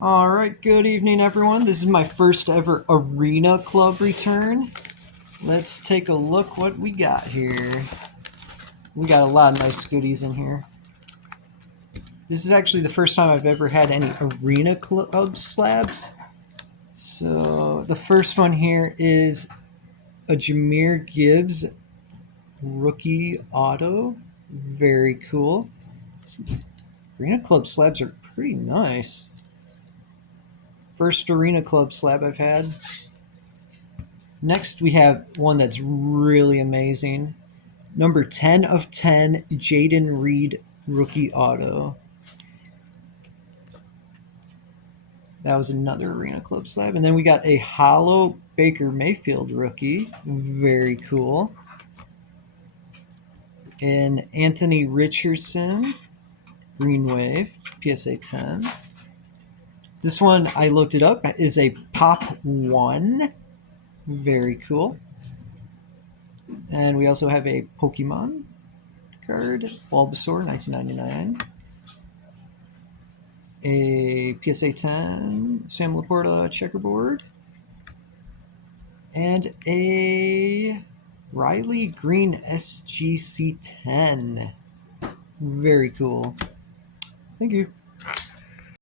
All right, good evening, everyone. This is my first ever Arena Club return. Let's take a look what we got here. We got a lot of nice goodies in here. This is actually the first time I've ever had any Arena Club slabs. So the first one here is a Jameer Gibbs rookie auto. Very cool. Arena Club slabs are pretty nice. First Arena Club slab I've had. Next, we have one that's really amazing. Number 10 of 10, Jaden Reed rookie auto. That was another Arena Club slab. And then we got a hollow Baker Mayfield rookie. Very cool. And Anthony Richardson, Green Wave, PSA 10. This one, I looked it up, is a Pop 1. Very cool. And we also have a Pokemon card, Bulbasaur, 1999. A PSA 10 Sam Laporta checkerboard. And a Riley Green SGC 10. Very cool. Thank you.